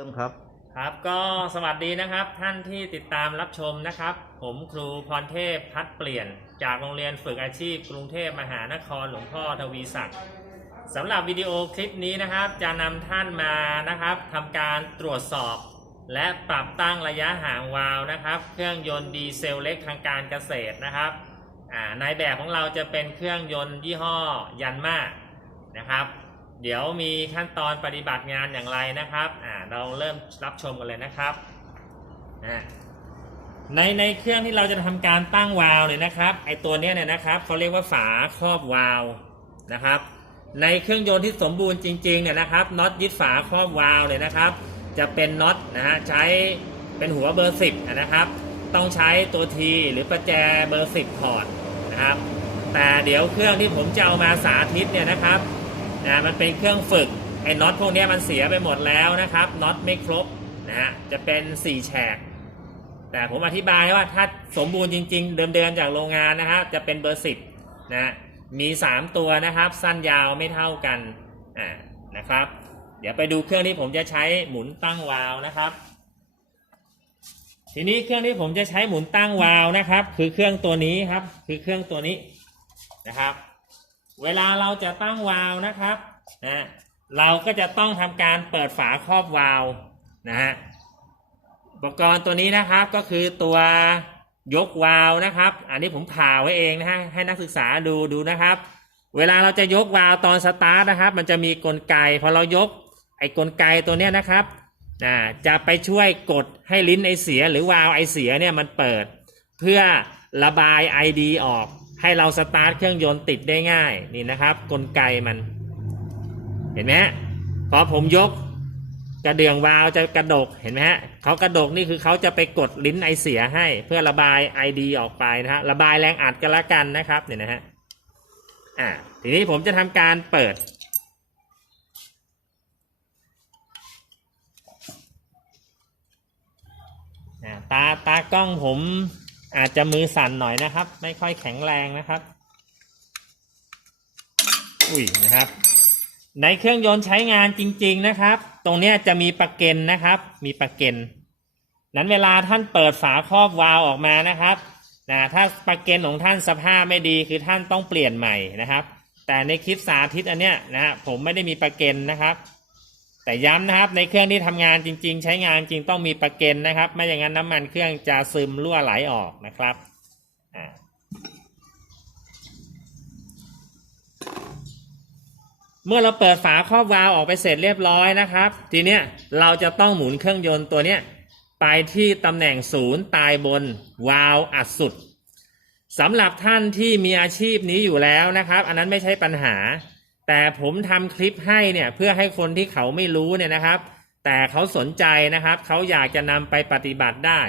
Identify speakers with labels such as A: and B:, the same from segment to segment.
A: ริ่มครับ
B: ครับก็สวัสดีนะครับท่านที่ติดตามรับชมนะครับ ผมครูพรเทพพัดเปลี่ยน จากโรงเรียนฝึกอาชีพ กรุงเทพมหานครหลวงพ่อทวีศักดิ์สำหรับวิดีโอคลิปนี้นะครับ จะนำท่านมานะครับทำการตรวจสอบ และปรับตั้งระยะห่างวาล์วนะครับ เครื่องยนต์ดีเซลเล็กทางการเกษตรนะครับในแบบของเราจะเป็นเครื่องยนต์ยี่ห้อยันมานะครับ เดี๋ยวมีขั้นตอนปฏิบัติงานอย่างไรนะครับอ่าเราเริ่มรับชมกันเลยนะครับอ่าในในเครื่องที่เราจะทำการตั้งวาล์วเนี่ยนะครับไอตัวเนี้ยเนี่ยนะครับเขาเรียกว่าฝาครอบวาล์วนะครับ ในเครื่องยนต์ที่สมบูรณ์จริงๆเนี่ยนะครับน็อตยึดฝาครอบวาล์วเนี่ยนะครับ จะเป็นน็อตนะฮะใช้เป็นหัวเบอร์สิบนะครับ ต้องใช้ตัวทีหรือประแจเบอร์สิบถอดนะครับ แต่เดี๋ยวเครื่องที่ผมจะเอามาสาธิตเนี่ยนะครับ นะมันเป็นเครื่องฝึกไอ้น็อตพวกนี้มันเสียไปหมดแล้วนะครับน็อตไม่ครบนะฮะจะเป็น4แฉกแต่ผมอธิบายว่าถ้าสมบูรณ์จริง ๆ เดิมๆจากโรงงานนะครับจะเป็นเบอร์10นะมี 3 ตัวนะครับ สั้นยาวไม่เท่ากันอ่านะครับ เดี๋ยวไปดูเครื่องที่ผมจะใช้หมุนตั้งวาล์วนะครับ ทีนี้เครื่องที่ผมจะใช้หมุนตั้งวาล์วนะครับ คือเครื่องตัวนี้ครับ คือเครื่องตัวนี้นะครับ เวลาเราจะตั้งวาล์วนะครับนะเราก็จะต้องทำการเปิดฝาครอบวาล์วนะฮะอุปกรณ์ตัวนี้นะครับก็คือตัวยกวาล์วนะครับ อันนี้ผมผ่าไว้เองนะฮะให้นักศึกษาดูดูนะครับ เวลาเราจะยกวาล์วตอนสตาร์ทนะครับ มันจะมีกลไกพอเรายกไอ้กลไกตัวเนี้ยนะครับนะจะไปช่วยกดให้ลิ้นไอเสียหรือวาล์วไอเสียเนี่ยมันเปิด เพื่อระบายไอดีออก ให้เราสตาร์ทเครื่องยนต์ติดได้ง่ายนี่นะครับ กลไกมัน เห็นไหมฮะพอผมยกกระเดื่องวาล์วจะกระดกเห็นไหมฮะเขากระดกนี่คือเขาจะไปกดลิ้นไอเสียให้เพื่อระบายไอดีออกไปนะฮะระบายแรงอัดกันละกันนะครับเนี่ยนะฮะอ่าทีนี้ผมจะทำการเปิด ตาตากล้องผม อาจจะมือสั่นหน่อยนะครับ ไม่ค่อยแข็งแรงนะครับ อุ้ยนะครับ ในเครื่องยนต์ใช้งานจริง ๆนะครับ ตรงนี้จะมีปลักเกนนะครับ มีปลักเกนนั้นเวลาท่านเปิดฝาครอบวาล์วออกมานะครับนะถ้าปลักเกนของท่านสภาพไม่ดีคือท่านต้องเปลี่ยนใหม่นะครับ แต่ในคลิปสาธิตอันเนี้ยนะฮะผมไม่ได้มีปลักเกนนะครับ แต่ย้ำนะครับในเครื่องที่ทำงานจริง ๆ ใช้งานจริงต้องมีประเก็นนะครับ ไม่อย่างนั้นน้ำมันเครื่องจะซึมรั่วไหลออกนะครับเมื่อเราเปิดฝาครอบวาล์วออกไปเสร็จเรียบร้อยนะครับ ทีเนี้ยเราจะต้องหมุนเครื่องยนต์ตัวเนี้ยไปที่ตำแหน่งศูนย์ตายบนวาล์วอัดสุดสำหรับท่านที่มีอาชีพนี้อยู่แล้วนะครับ อันนั้นไม่ใช่ปัญหา แต่ผมทำคลิปให้เนี่ยเพื่อให้คนที่เขาไม่รู้เนี่ยนะครับ แต่เขาสนใจนะครับ เขาอยากจะนำไปปฏิบัติได้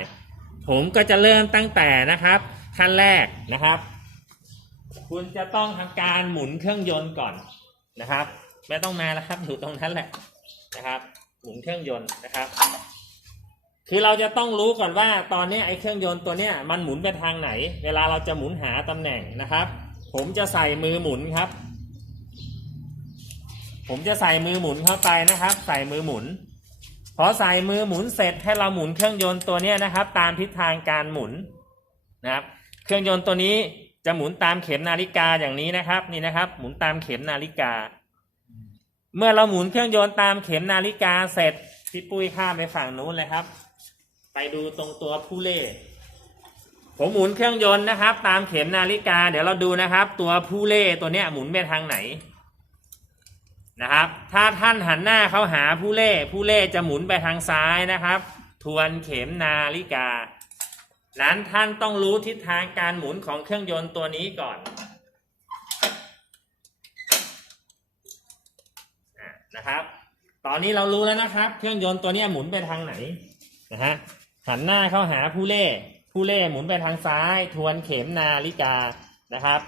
B: ผมก็จะเริ่มตั้งแต่นะครับขั้นแรกนะครับ คุณจะต้องทำการหมุนเครื่องยนต์ก่อนนะครับ ไม่ต้องมาแล้วครับอยู่ตรงนั้นแหละนะครับ หมุนเครื่องยนต์นะครับ คือเราจะต้องรู้ก่อนว่าตอนนี้ไอ้เครื่องยนต์ตัวเนี้ยมันหมุนไปทางไหน เวลาเราจะหมุนหาตำแหน่งนะครับ ผมจะใส่มือหมุนครับ ผมจะใส่มือหมุนเข้าไปนะครับ ใส่มือหมุน พอใส่มือหมุนเสร็จให้เราหมุนเครื่องยนต์ตัวนี้นะครับ ตามทิศทางการหมุนนะครับ เครื่องยนต์ตัวนี้จะหมุนตามเข็มนาฬิกาอย่างนี้นะครับนี่นะครับ หมุนตามเข็มนาฬิกา เมื่อเราหมุนเครื่องยนต์ตามเข็มนาฬิกาเสร็จพี่ปุ้ยข้ามไปฝั่งนู้นเลยครับ ไปดูตรงตัวผู้เล่ผมหมุนเครื่องยนต์นะครับ ตามเข็มนาฬิกา เดี๋ยวเราดูนะครับ ตัวผู้เล่ตัวเนี้ยหมุนไปทางไหน นะครับ ถ้าท่านหันหน้าเข้าหาผู้เล่ ผู้เล่จะหมุนไปทางซ้ายนะครับ ทวนเข็มนาฬิกา นั้นท่านต้องรู้ทิศทางการหมุนของเครื่องยนต์ตัวนี้ก่อนนะครับ ตอนนี้เรารู้แล้วนะครับ เครื่องยนต์ตัวนี้หมุนไปทางไหนนะฮะ หันหน้าเข้าหาผู้เล่ ผู้เล่หมุนไปทางซ้าย ทวนเข็มนาฬิกานะครับ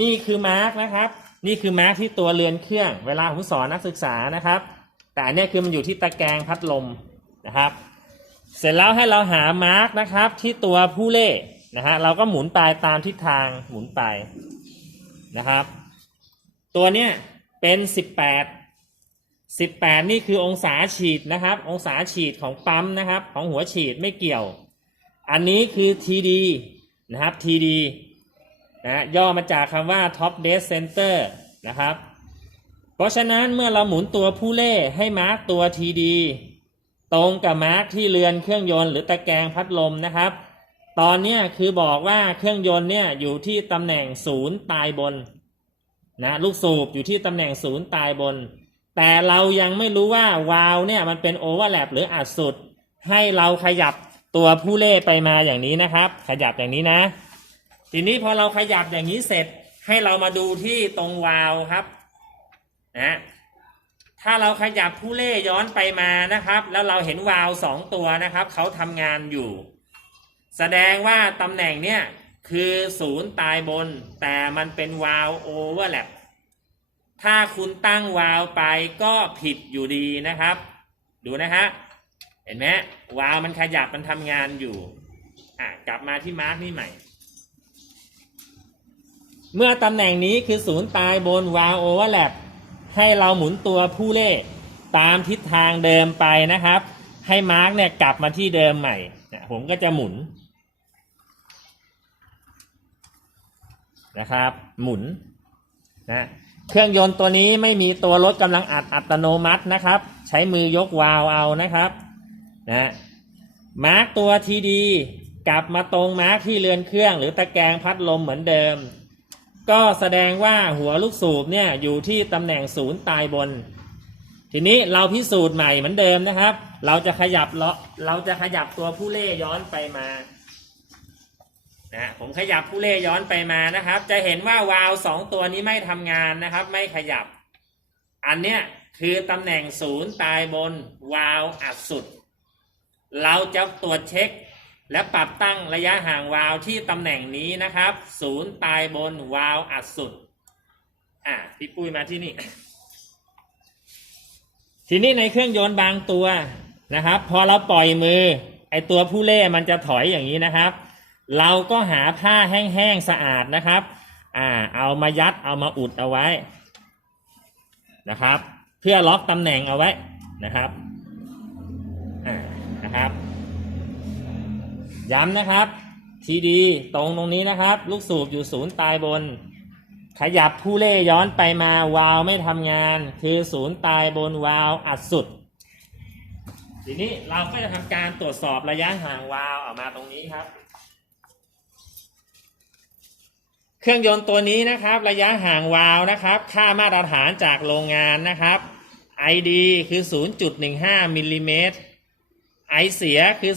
B: นี่คือมาร์กนะครับ นี่คือมาร์กที่ตัวเรือนเครื่อง เวลาผมสอนนักศึกษานะครับ แต่อันเนี้ยคือมันอยู่ที่ตะแกรงพัดลมนะครับ เสร็จแล้วให้เราหามาร์กนะครับที่ตัวผู้เล่นะฮะเราก็หมุนไปตามทิศทางหมุนไปนะครับ ตัวเนี้ยเป็นสิบแปด18 นี่คือองศาฉีดนะครับ องศาฉีดของปั๊มนะครับ ของหัวฉีดไม่เกี่ยว อันนี้คือ TD นะครับ TD นะย่อมาจากคำว่า Top Dead Center นะครับ เพราะฉะนั้นเมื่อเราหมุนตัวผู้เล่ให้มาร์กตัว TD ตรงกับมาร์กที่เรือนเครื่องยนต์หรือตะแกรงพัดลมนะครับ ตอนนี้คือบอกว่าเครื่องยนต์เนี่ยอยู่ที่ตำแหน่งศูนย์ตายบนนะลูกสูบอยู่ที่ตำแหน่งศูนย์ตายบน แต่เรายังไม่รู้ว่าวาลเนี่ยมันเป็นโอเวอร์แลปหรืออัดสุด ให้เราขยับตัวผู้เล่ไปมาอย่างนี้นะครับ ขยับอย่างนี้นะ ทีนี้พอเราขยับอย่างนี้เสร็จให้เรามาดูที่ตรงวาลครับนะถ้าเราขยับผู้เล่ย้อนไปมานะครับ แล้วเราเห็นวาลสองตัวนะครับเขาทำงานอยู่ แสดงว่าตำแหน่งเนี่ยคือศูนย์ตายบน แต่มันเป็นวาลโอเวอร์แลปถ้าคุณตั้งวาลไปก็ผิดอยู่ดีนะครับ ดูนะฮะเห็นไหมวาลมันขยับมันทำงานอยู่อะกลับมาที่มาร์กนี่ใหม่ เมื่อตำแหน่งนี้คือศูนย์ตายบนวาวโอเวอร์แลปให้เราหมุนตัวผู้เล่ตามทิศทางเดิมไปนะครับ ให้มาร์กเนี่ยกลับมาที่เดิมใหม่ ผมก็จะหมุนนะครับ หมุนนะเครื่องยนต์ตัวนี้ไม่มีตัวลดกำลังอัดอัตโนมัตินะครับ ใช้มือยกวาล์วเอานะครับนะมาร์กตัวทีดีกลับมาตรงมาร์กที่เรือนเครื่องหรือตะแกรงพัดลมเหมือนเดิม ก็แสดงว่าหัวลูกสูบเนี่ยอยู่ที่ตำแหน่งศูนย์ตายบน ทีนี้เราพิสูจน์ใหม่เหมือนเดิมนะครับ เราจะขยับเลาเราจะขยับตัวผู้เล่ย้อนไปมานะผมขยับผู้เล่ย้อนไปมานะครับ จะเห็นว่าวาล์วสองตัวนี้ไม่ทำงานนะครับ ไม่ขยับ อันเนี้ยคือตำแหน่งศูนย์ตายบนวาล์วอัดสุด เราจะตรวจเช็ค และปรับตั้งระยะห่างวาล์วที่ตำแหน่งนี้นะครับศูนย์ตายบนวาล์วอัดสุด อะพี่ปุ้ยมาที่นี่ ทีนี้ในเครื่องยนต์บางตัวนะครับ พอเราปล่อยมือ ไอตัวผู้เล่มันจะถอยอย่างนี้นะครับ เราก็หาผ้าแห้งๆสะอาดนะครับ อ่า เอามายัดเอามาอุดเอาไว้นะครับ เพื่อล็อกตำแหน่งเอาไว้นะครับ อ่านะครับ ย้ำนะครับ ทีดีตรงตรงนี้นะครับ ลูกสูบอยู่ศูนย์ตายบน ขยับผู้เล่ย้อนไปมาวาล์วไม่ทำงาน คือศูนย์ตายบนวาล์วอัดสุด ทีนี้เราก็จะทำการตรวจสอบระยะห่างวาล์วออกมาตรงนี้ครับ เครื่องยนต์ตัวนี้นะครับ ระยะห่างวาล์วนะครับ ค่ามาตรฐานจากโรงงานนะครับ ID คือ 0.15มิลลิเมตร ไอเสียคือ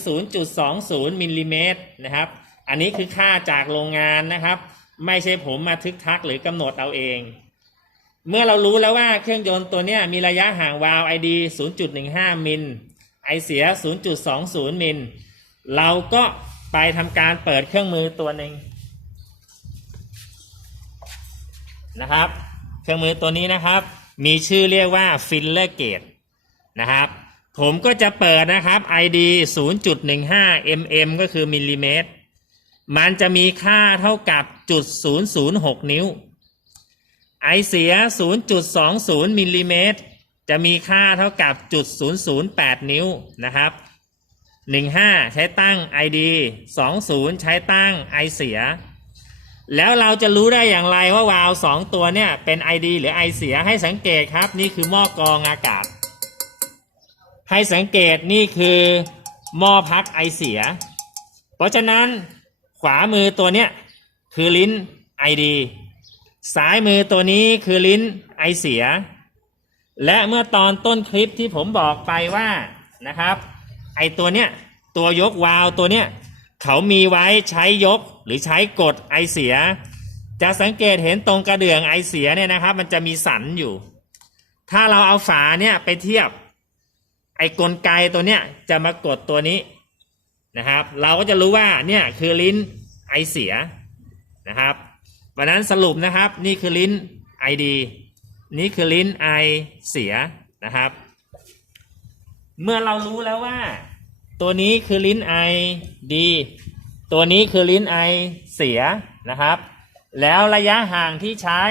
B: 0.20 มิลลิเมตรนะครับ อันนี้คือค่าจากโรงงานนะครับ ไม่ใช่ผมมาทึกทักหรือกำหนดเอาเอง เมื่อเรารู้แล้วว่าเครื่องยนต์ตัวนี้มีระยะห่างวาล์ว ID 0.15 มิล ไอเสีย 0.20 มิล เราก็ไปทำการเปิดเครื่องมือตัวหนึ่งนะครับ เครื่องมือตัวนี้นะครับ มีชื่อเรียกว่า filler gauge นะครับ ผมก็จะเปิดนะครับ ID 0.15 mm ก็คือมิลลิเมตร มันจะมีค่าเท่ากับจุด006 นิ้ว ไอเสีย 0.20 มิลลิเมตร จะมีค่าเท่ากับจุด008 นิ้วนะครับ 15 ใช้ตั้ง ID 20 ใช้ตั้ง ไอเสีย แล้วเราจะรู้ได้อย่างไรว่าวาล์วสองตัวเนี่ยเป็น ID หรือไอเสียให้สังเกตครับ นี่คือหม้อกรองอากาศ ให้สังเกตนี่คือหม้อพักไอเสีย เพราะฉะนั้นขวามือตัวเนี้ยคือลิ้นไอดีซ้ายมือตัวนี้คือลิ้นไอเสีย และเมื่อตอนต้นคลิปที่ผมบอกไปว่านะครับ ไอตัวเนี้ยตัวยกวาล์วตัวเนี้ยเขามีไว้ใช้ยกหรือใช้กดไอเสีย จะสังเกตเห็นตรงกระเดื่องไอเสียเนี่ยนะครับ มันจะมีสันอยู่ ถ้าเราเอาฝาเนี่ยไปเทียบ ไอ้กลไกตัวเนี้ยจะมากดตัวนี้นะครับ เราก็จะรู้ว่าเนี่ยคือลิ้นไอเสียนะครับวันนั้นสรุปนะครับนี่คือลิ้นไอดีนี่คือลิ้นไอเสียนะครับ เมื่อเรารู้แล้วว่า ตัวนี้คือลิ้นไอดีตัวนี้คือลิ้นไอเสียนะครับ แล้วระยะห่างที่ใช้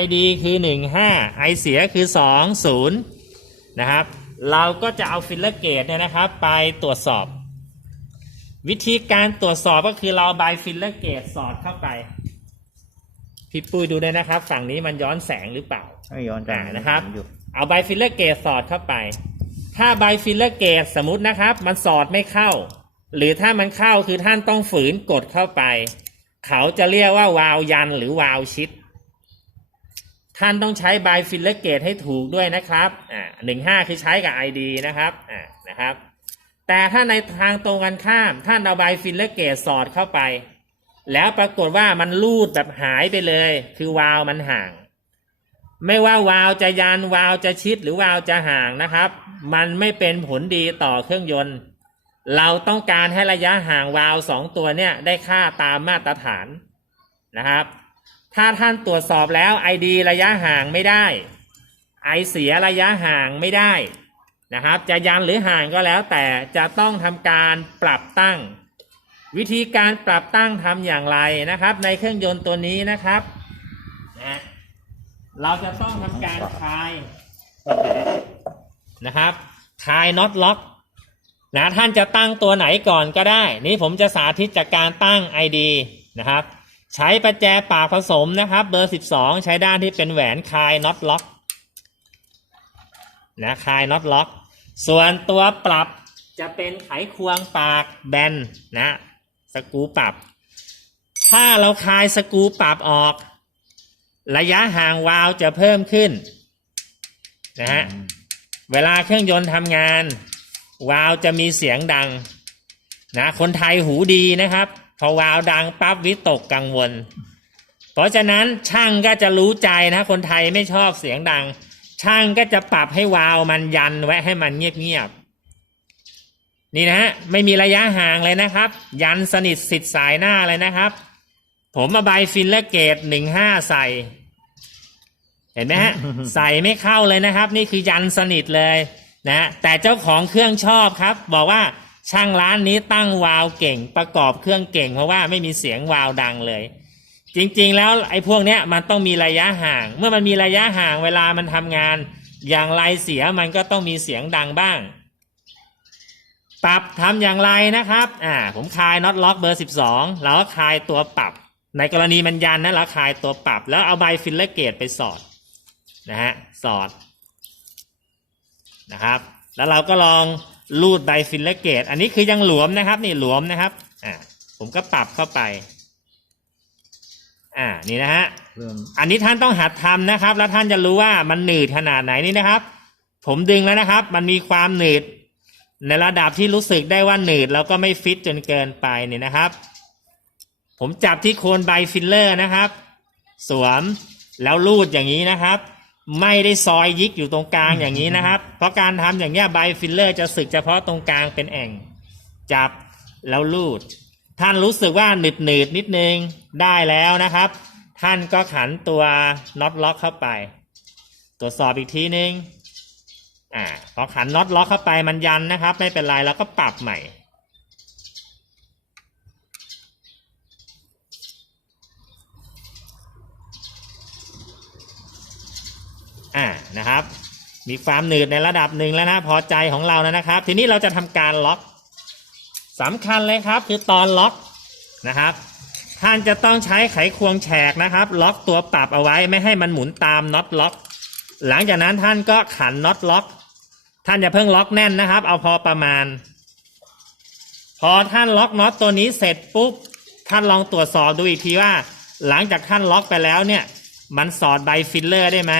B: ID คือ 15ไอเสียคือ 2 0 นะครับ เราก็จะเอาฟิลเลอร์เกตเนี่ยนะครับ ไปตรวจสอบ วิธีการตรวจสอบก็คือเราเอาใบฟิลเลอร์เกตสอดเข้าไปพี่ปุ้ยดูด้วยนะครับ ฝั่งนี้มันย้อนแสงหรือเปล่า
A: ไม่ย้อนกั
B: อ่านะครับ
A: อยู่
B: เอาใบฟิลเลอร์เกตสอดเข้าไป ถ้าใบฟิลเลอร์เกตสมมตินะครับ มันสอดไม่เข้า หรือถ้ามันเข้าคือท่านต้องฝืนกดเข้าไป เขาจะเรียกว่าวาล์วยันหรือวาล์วชิด ท่านต้องใช้ใบฟิลเลอร์เกตให้ถูกด้วยนะครับอ่าหนึ่งห้าคือใช้กับ ID นะครับอ่านะครับ แต่ถ้าในทางตรงกันข้าม ท่านเอาใบฟิลเลอร์เกตสอดเข้าไป แล้วปรากฏว่ามันลูดแบบหายไปเลย คือวาล์วมันห่าง ไม่ว่าวาล์วจะยันวาล์วจะชิดหรือวาล์วจะห่างนะครับ มันไม่เป็นผลดีต่อเครื่องยนต์ เราต้องการให้ระยะห่างวาล์วสองตัวเนี่ยได้ค่าตามมาตรฐานนะครับ ถ้าท่านตรวจสอบแล้ว ID ระยะห่างไม่ได้ ไอเสียระยะห่างไม่ได้นะครับ จะยันหรือห่างก็แล้วแต่จะต้องทำการปรับตั้ง วิธีการปรับตั้งทำอย่างไรนะครับ ในเครื่องยนต์ตัวนี้นะครับนะเราจะต้องทำการคลายนะครับคลายน็อตล็อกนะท่านจะตั้งตัวไหนก่อนก็ได้ นี่ผมจะสาธิตจากการตั้ง ID นะครับ ใช้ประแจปากผสมนะครับ เบอร์ 12 ใช้ด้านที่เป็นแหวนคลายน็อตล็อกนะคลายน็อตล็อก ส่วนตัวปรับจะเป็นไขควงปากแบนนะสกรูปรับ ถ้าเราคลายสกรูปรับออก ระยะห่างวาล์วจะเพิ่มขึ้นนะฮะเวลาเครื่องยนต์ทำงาน วาล์วจะมีเสียงดังนะคนไทยหูดีนะครับ พอวาวดังปั๊บวิตกกังวล เพราะฉะนั้นช่างก็จะรู้ใจนะคนไทยไม่ชอบเสียงดัง ช่างก็จะปรับให้วาวมันยันไว้ให้มันเงียบๆนี่นะฮะไม่มีระยะห่างเลยนะครับ ยันสนิทสิทธิ์สายหน้าเลยนะครับ ผมมาใบฟิลเลอร์เกตหนึ่งห้าใส่เห็นไหมฮะใส่ไม่เข้าเลยนะครับ นี่คือยันสนิทเลยนะแต่เจ้าของเครื่องชอบครับ บอกว่า ช่างร้านนี้ตั้งวาล์วเก่งประกอบเครื่องเก่ง เพราะว่าไม่มีเสียงวาล์วดังเลย จริงๆ แล้วไอ้พวกเนี้ยมันต้องมีระยะห่าง เมื่อมันมีระยะห่างเวลามันทำงาน อย่างไรเสียมันก็ต้องมีเสียงดังบ้าง ปรับทำอย่างไรนะครับอ่าผมคลายน็อตล็อกเบอร์ 12 แล้วก็คลายตัวปรับ ในกรณีมันยันนะเราคลายตัวปรับ แล้วเอาใบฟิลเลอร์เกตไปสอดนะฮะสอดนะครับ แล้วเราก็ลอง ลูดใบฟิลเลเกตอันนี้คือยังหลวมนะครับ นี่หลวมนะครับ อ่าผมก็ปรับเข้าไป อ่า นี่นะฮะ
A: อั
B: นนี้ท่านต้องหัดทำนะครับ แล้วท่านจะรู้ว่ามันหนืดขนาดไหนนี่นะครับ ผมดึงแล้วนะครับ มันมีความหนืด ในระดับที่รู้สึกได้ว่าหนืดแล้วก็ไม่ฟิตจนเกินไปเนี่ยนะครับ ผมจับที่โคนใบฟิลเลอร์นะครับ สวมแล้วลูดอย่างนี้นะครับ ไม่ได้ซอยยิกอยู่ตรงกลางอย่างนี้นะครับ เพราะการทำอย่างเนี้ยใบฟิลเลอร์จะสึกเฉพาะตรงกลางเป็นแอ่ง จับแล้วลูด ท่านรู้สึกว่าหนืดหนืดๆนิดนึงได้แล้วนะครับ ท่านก็ขันตัวน็อตล็อกเข้าไป ตรวจสอบอีกทีนึงอ่าพอขันน็อตล็อกเข้าไปมันยันนะครับ ไม่เป็นไรแล้วก็ปรับใหม่ อ่านะครับ มีความหนืดในระดับหนึ่งแล้วนะพอใจของเราแล้วนะครับ ทีนี้เราจะทำการล็อกสำคัญเลยครับคือตอนล็อกนะครับ ท่านจะต้องใช้ไขควงแฉกนะครับ ล็อกตัวปรับเอาไว้ไม่ให้มันหมุนตามน็อตล็อก หลังจากนั้นท่านก็ขันน็อตล็อก ท่านอย่าเพิ่งล็อกแน่นนะครับ เอาพอประมาณ พอท่านล็อกน็อตตัวนี้เสร็จปุ๊บท่านลองตรวจสอบดูอีกทีว่า หลังจากท่านล็อกไปแล้วเนี่ย มันสอดใบฟิลเลอร์ได้ไหม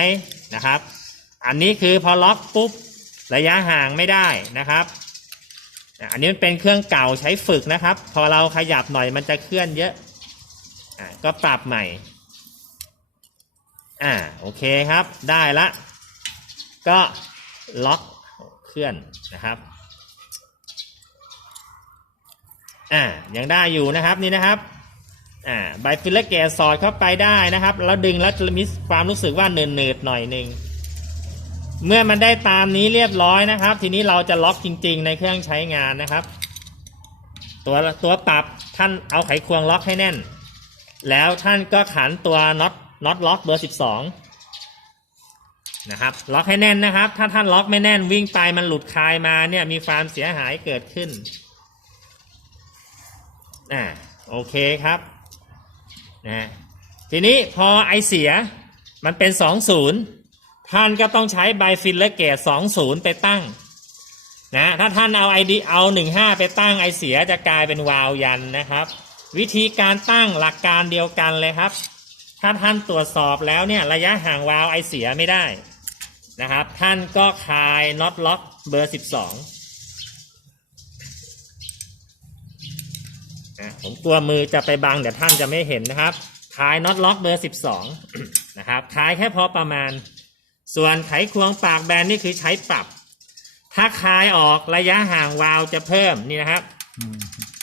B: นะครับ อันนี้คือพอล็อกปุ๊บระยะห่างไม่ได้นะครับ อันนี้มันเป็นเครื่องเก่าใช้ฝึกนะครับ พอเราขยับหน่อยมันจะเคลื่อนเยอะอะก็ปรับใหม่ อ่าโอเคครับได้ละ ก็ล็อกเคลื่อนนะครับ อ่ายังได้อยู่นะครับนี่นะครับ อ่าใบฟิลเลอร์เกสอดเข้าไปได้นะครับ แล้วดึงแล้วจะมีความรู้สึกว่าเนินๆหน่อยหนึ่งเมื่อมันได้ตามนี้เรียบร้อยนะครับ ทีนี้เราจะล็อกจริง ๆ ในเครื่องใช้งานนะครับ ตัวตัวปรับท่านเอาไขควงล็อกให้แน่น แล้วท่านก็ขันตัวน็อตน็อตล็อกเบอร์สิบสองนะครับล็อกให้แน่นนะครับ ถ้าท่านล็อกไม่แน่นวิ่งไปมันหลุดคลายมาเนี่ยมีความเสียหายเกิดขึ้นอ่าโอเคครับ นะทีนี้พอไอเสียมันเป็น 20 ท่านก็ต้องใช้ไบฟิลเลอร์เกต20 ไปตั้งนะถ้าท่านเอาไอดีเอา 15 ไปตั้งไอเสียจะกลายเป็นวาล์วยันนะครับ วิธีการตั้งหลักการเดียวกันเลยครับ ถ้าท่านตรวจสอบแล้วเนี่ยระยะห่างวาล์วไอเสียไม่ได้นะครับ ท่านก็คลายน็อตล็อกเบอร์ 12 อะผมกลัวมือจะไปบังเดี๋ยวท่านจะไม่เห็นนะครับคลายน็อตล็อกเบอร์ 12 นะครับคลายแค่พอประมาณ ส่วนไขควงปากแบนนี่คือใช้ปรับ ถ้าคลายออกระยะห่างวาล์วจะเพิ่มนี่นะครับ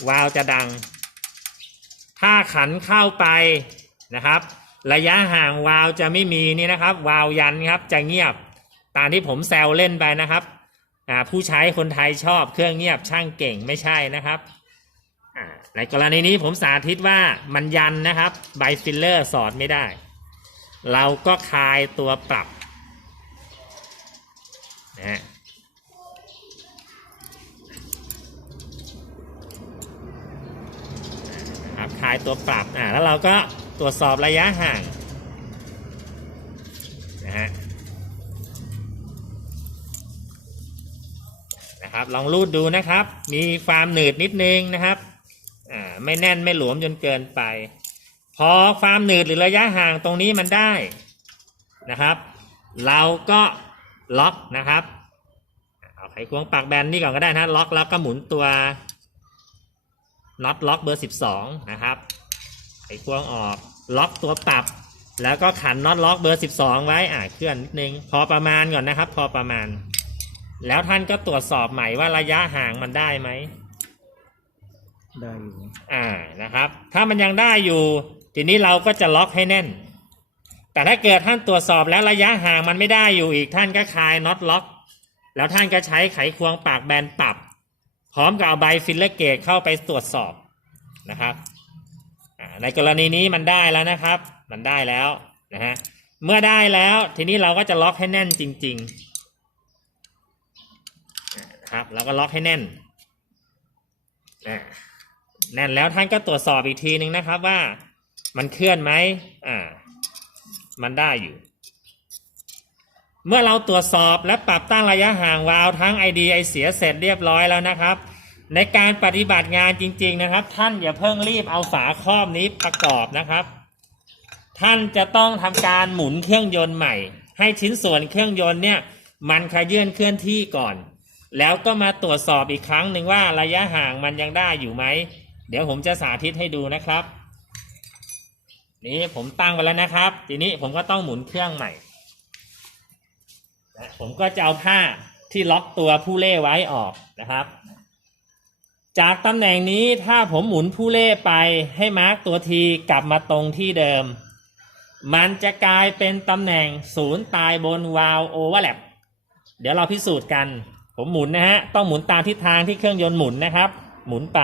B: วาล์วจะดัง ถ้าขันเข้าไปนะครับ ระยะห่างวาล์วจะไม่มีนี่นะครับ วาล์วยันครับจะเงียบ ตามที่ผมแซวเล่นไปนะครับผู้ใช้คนไทยชอบเครื่องเงียบช่างเก่งไม่ใช่นะครับ ในกรณีนี้ผมสาธิตว่ามันยันนะครับไบฟิลเลอร์สอดไม่ได้ เราก็คลายตัวปรับนะครับคลายตัวปรับอ่าแล้วเราก็ตรวจสอบระยะห่างนะฮะนะครับลองรูดดูนะครับ มีความหนืดนิดนึงนะครับ อ่าไม่แน่นไม่หลวมจนเกินไป พอความหนืดหรือระยะห่างตรงนี้มันได้นะครับ เราก็ล็อกนะครับเอาไขควงปากแบนนี่ก่อนก็ได้นะล็อกแล้วก็หมุนตัวน็อตล็อกเบอร์ 12 นะครับไขควงออกล็อกตัวปรับ แล้วก็ขันน็อตล็อกเบอร์ 12 ไว้อ่าเคลื่อนนิดนึงพอประมาณก่อนนะครับ พอประมาณ แล้วท่านก็ตรวจสอบใหม่ว่าระยะห่างมันได้ไหม
A: ได้อยู่
B: อ่านะครับ ถ้ามันยังได้อยู่ ทีนี้เราก็จะล็อกให้แน่น แต่ถ้าเกิดท่านตรวจสอบแล้วระยะห่างมันไม่ได้อยู่อีกท่านก็คลายน็อตล็อก แล้วท่านก็ใช้ไขควงปากแบนปรับ พร้อมกับเอาใบฟิลเลอร์เกตเข้าไปตรวจสอบนะครับในกรณีนี้มันได้แล้วนะครับ มันได้แล้วนะฮะเมื่อได้แล้วทีนี้เราก็จะล็อกให้แน่นจริงๆนะครับเราก็ล็อกให้แน่นอ่า แน่นแล้วท่านก็ตรวจสอบอีกทีหนึ่งนะครับว่ามันเคลื่อนไหมอ่า มันได้อยู่ เมื่อเราตรวจสอบและปรับตั้งระยะห่างวาล์วทั้ง ID ไอเสียเสร็จเรียบร้อยแล้วนะครับ ในการปฏิบัติงานจริง ๆนะครับ ท่านอย่าเพิ่งรีบเอาฝาครอบนี้ประกอบนะครับ ท่านจะต้องทำการหมุนเครื่องยนต์ใหม่ ให้ชิ้นส่วนเครื่องยนต์เนี่ยมันขยื่นเคลื่อนที่ก่อน แล้วก็มาตรวจสอบอีกครั้งหนึ่งว่าระยะห่างมันยังได้อยู่ไหม เดี๋ยวผมจะสาธิตให้ดูนะครับ นี่ผมตั้งไปแล้วนะครับ ทีนี้ผมก็ต้องหมุนเครื่องใหม่นะผมก็จะเอาผ้าที่ล็อกตัวผู้เล่ไว้ออกนะครับ จากตำแหน่งนี้ถ้าผมหมุนผู้เล่ไปให้มาร์กตัวทีกลับมาตรงที่เดิม มันจะกลายเป็นตำแหน่งศูนย์ตายบนวาล์วโอเวอร์แลปเดี๋ยวเราพิสูจน์กัน ผมหมุนนะฮะ ต้องหมุนตามทิศทางที่เครื่องยนต์หมุนนะครับ หมุนไป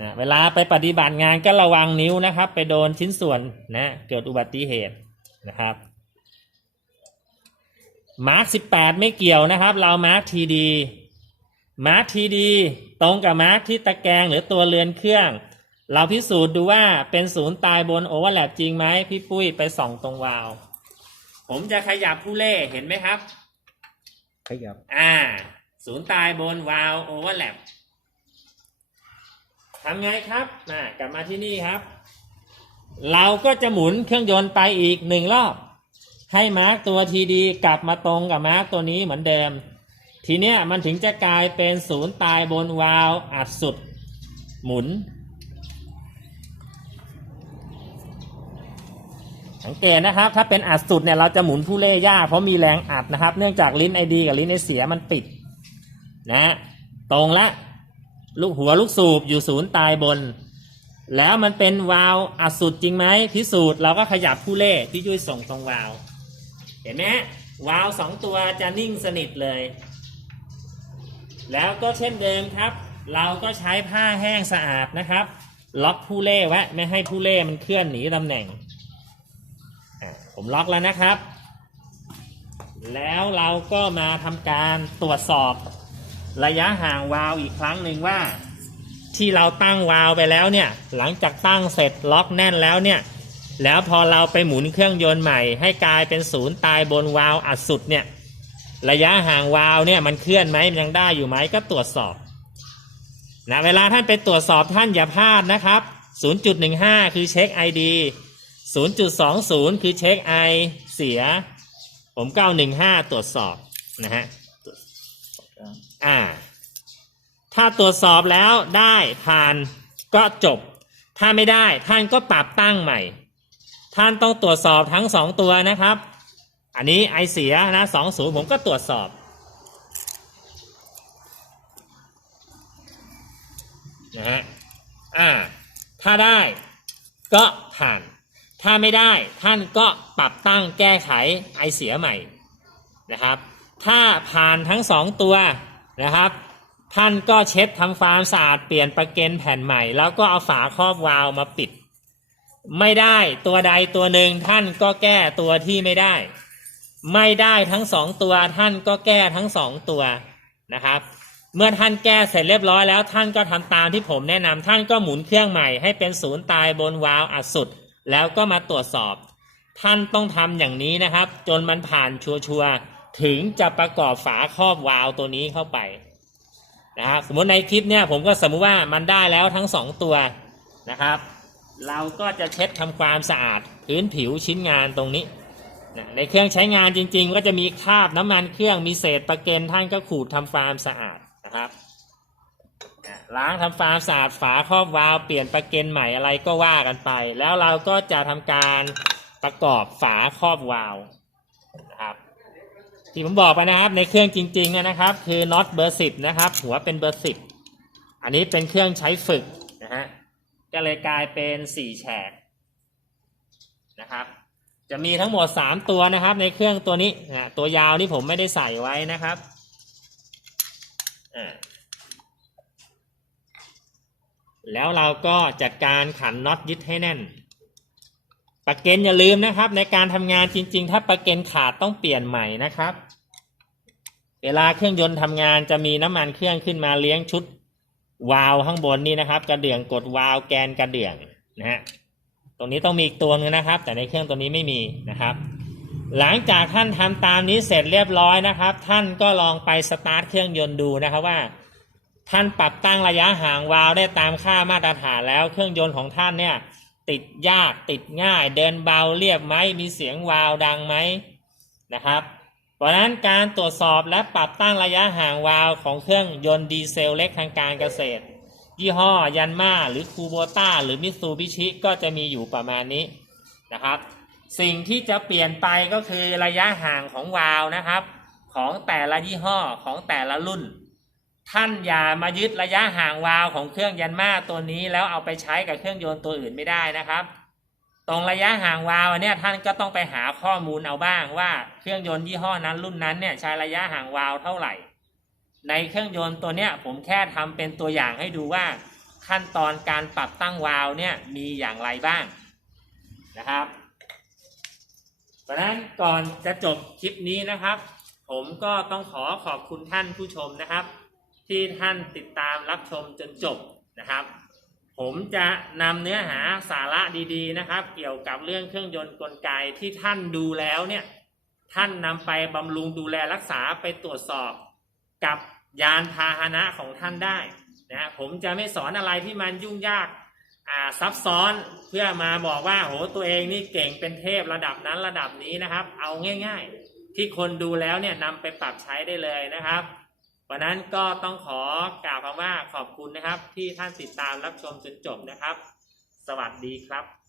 B: นะเวลาไปปฏิบัติงานก็ระวังนิ้วนะครับ ไปโดนชิ้นส่วนนะเกิดอุบัติเหตุนะครับมาร์คสิบแปดไม่เกี่ยวนะครับ เรามาร์คทีดีมาร์คทีดีตรงกับมาร์คที่ตะแกรงหรือตัวเรือนเครื่อง เราพิสูจน์ดูว่าเป็นศูนย์ตายบนโอเวอร์แลปจริงไหมพี่ปุ้ยไปส่องตรงวาล์วผมจะขยับผู้เล่เห็นไหมครับ
A: ขยับ
B: อ่า ศูนย์ตายบนวาล์วโอเวอร์แลป ทำไงครับน่ากลับมาที่นี่ครับ เราก็จะหมุนเครื่องยนต์ไปอีกหนึ่งรอบ ให้มาร์กตัวทีดีกลับมาตรงกับมาร์กตัวนี้เหมือนเดิม ทีเนี้ยมันถึงจะกลายเป็นศูนย์ตายบนวาล์วอัดสุด หมุน สังเกตนะครับ ถ้าเป็นอัดสุดเนี่ยเราจะหมุนผู้เล่ยากเพราะมีแรงอัดนะครับ เนื่องจากลิ้นไอดีกับลิ้นไอเสียมันปิด นะ ตรงละ ลูกหัวลูกสูบอยู่ศูนย์ตายบน แล้วมันเป็นวาล์วอัดสุดจริงไหมพิสูจน์เราก็ขยับผู้เล่ที่ช่วยส่งตรงวาล์วเห็นไหมวาล์วสองตัวจะนิ่งสนิทเลย แล้วก็เช่นเดิมครับ เราก็ใช้ผ้าแห้งสะอาดนะครับ ล็อกผู้เล่ไว้ไม่ให้ผู้เล่มันเคลื่อนหนีตำแหน่งผมล็อกแล้วนะครับ แล้วเราก็มาทำการตรวจสอบ ระยะห่างวาล์วอีกครั้งหนึ่งว่า ที่เราตั้งวาล์วไปแล้วเนี่ย หลังจากตั้งเสร็จล็อกแน่นแล้วเนี่ย แล้วพอเราไปหมุนเครื่องยนต์ใหม่ ให้กลายเป็นศูนย์ตายบนวาล์วอัดสุดเนี่ย ระยะห่างวาล์วเนี่ยมันเคลื่อนไหมมันยังได้อยู่ไหมก็ตรวจสอบนะเวลาท่านไปตรวจสอบท่านอย่าพลาดนะครับ 0.15 คือเช็ค ID 0.20 คือเช็ค I เสีย ผมก็เอา15 ตรวจสอบนะฮะ อ่า ถ้าตรวจสอบแล้วได้ผ่านก็จบ ถ้าไม่ได้ท่านก็ปรับตั้งใหม่ ท่านต้องตรวจสอบทั้งสองตัวนะครับ อันนี้ไอเสียนะสองศูนย์ผมก็ตรวจสอบนะฮะอ่า ถ้าได้ก็ผ่าน ถ้าไม่ได้ท่านก็ปรับตั้งแก้ไขไอเสียใหม่นะครับ ถ้าผ่านทั้งสองตัว นะครับ ท่านก็เช็ดทำความสะอาดเปลี่ยนประเกนแผ่นใหม่ แล้วก็เอาฝาครอบวาล์วมาปิด ไม่ได้ตัวใดตัวหนึ่งท่านก็แก้ตัวที่ไม่ได้ ไม่ได้ทั้งสองตัวท่านก็แก้ทั้งสองตัวนะครับเมื่อท่านแก้เสร็จเรียบร้อยแล้วท่านก็ทำตามที่ผมแนะนำท่านก็หมุนเครื่องใหม่ให้เป็นศูนย์ตายบนวาล์วอัดสุด แล้วก็มาตรวจสอบ ท่านต้องทำอย่างนี้นะครับ จนมันผ่านชัวร์ ถึงจะประกอบฝาครอบวาล์วตัวนี้เข้าไปนะครับสมมติในคลิปเนี่ยผมก็สมมติว่ามันได้แล้วทั้งสองตัวนะครับ เราก็จะเช็ดทำความสะอาดพื้นผิวชิ้นงานตรงนี้นะในเครื่องใช้งานจริง ๆ ก็จะมีคราบน้ำมันเครื่องมีเศษประเกนท่านก็ขูดทำความสะอาดนะครับล้างทำความสะอาดฝาครอบวาล์วเปลี่ยนประเกนใหม่อะไรก็ว่ากันไป แล้วเราก็จะทำการประกอบฝาครอบวาล์ว ที่ผมบอกไปนะครับในเครื่องจริงๆนะครับ คือน็อตเบอร์สิบนะครับ หัวเป็นเบอร์สิบอันนี้เป็นเครื่องใช้ฝึกนะฮะก็เลยกลายเป็นสี่แฉกนะครับ จะมีทั้งหมดสามตัวนะครับ ในเครื่องตัวนี้นะตัวยาวนี่ผมไม่ได้ใส่ไว้นะครับอ่าแล้วเราก็จัดการขันน็อตยึดให้แน่น ประเกนอย่าลืมนะครับ ในการทำงานจริง ๆ ถ้าประเกนขาดต้องเปลี่ยนใหม่นะครับ เวลาเครื่องยนต์ทำงานจะมีน้ำมันเครื่องขึ้นมาเลี้ยงชุดวาล์วข้างบนนี่นะครับ กระเดื่องกดวาล์วแกนกระเดื่องนะฮะตรงนี้ต้องมีอีกตัวนึงนะครับ แต่ในเครื่องตัวนี้ไม่มีนะครับ หลังจากท่านทำตามนี้เสร็จเรียบร้อยนะครับ ท่านก็ลองไปสตาร์ทเครื่องยนต์ดูนะครับว่า ท่านปรับตั้งระยะห่างวาล์วได้ตามค่ามาตรฐานแล้ว เครื่องยนต์ของท่านเนี่ย ติดยากติดง่ายเดินเบาเรียบไหมมีเสียงวาวดังไหมนะครับเพราะนั้นการตรวจสอบและปรับตั้งระยะห่างวาล์วของเครื่องยนต์ดีเซลเล็กทางการเกษตร ยี่ห้อยันมาหรือคูโบต้าหรือมิซูบิชิก็จะมีอยู่ประมาณนี้นะครับ สิ่งที่จะเปลี่ยนไปก็คือระยะห่างของวาล์วนะครับ ของแต่ละยี่ห้อของแต่ละรุ่น ท่านอย่ามายึดระยะห่างวาล์วของเครื่องยันมาตัวนี้ แล้วเอาไปใช้กับเครื่องยนต์ตัวอื่นไม่ได้นะครับ ตรงระยะห่างวาล์วเนี่ยท่านก็ต้องไปหาข้อมูลเอาบ้างว่าเครื่องยนต์ยี่ห้อนั้นรุ่นนั้นเนี่ยใช้ระยะห่างวาล์วเท่าไหร่ ในเครื่องยนต์ตัวเนี้ยผมแค่ทำเป็นตัวอย่างให้ดูว่า ขั้นตอนการปรับตั้งวาล์วเนี่ยมีอย่างไรบ้างนะครับเพราะฉะนั้นก่อนจะจบคลิปนี้นะครับ ผมก็ต้องขอขอบคุณท่านผู้ชมนะครับ ที่ท่านติดตามรับชมจนจบนะครับ ผมจะนำเนื้อหาสาระดีๆนะครับ เกี่ยวกับเรื่องเครื่องยนต์กลไกที่ท่านดูแล้วเนี่ยท่านนำไปบำรุงดูแลรักษาไปตรวจสอบกับยานพาหนะของท่านได้นะผมจะไม่สอนอะไรที่มันยุ่งยากซับซ้อนเพื่อมาบอกว่าโหตัวเองนี่เก่งเป็นเทพระดับนั้นระดับนี้นะครับ เอาง่าย ๆ ที่คนดูแล้วเนี่ยนำไปปรับใช้ได้เลยนะครับ วันนั้นก็ต้องขอกล่าวคำว่าขอบคุณนะครับ ที่ท่านติดตามรับชมจนจบนะครับ สวัสดีครับ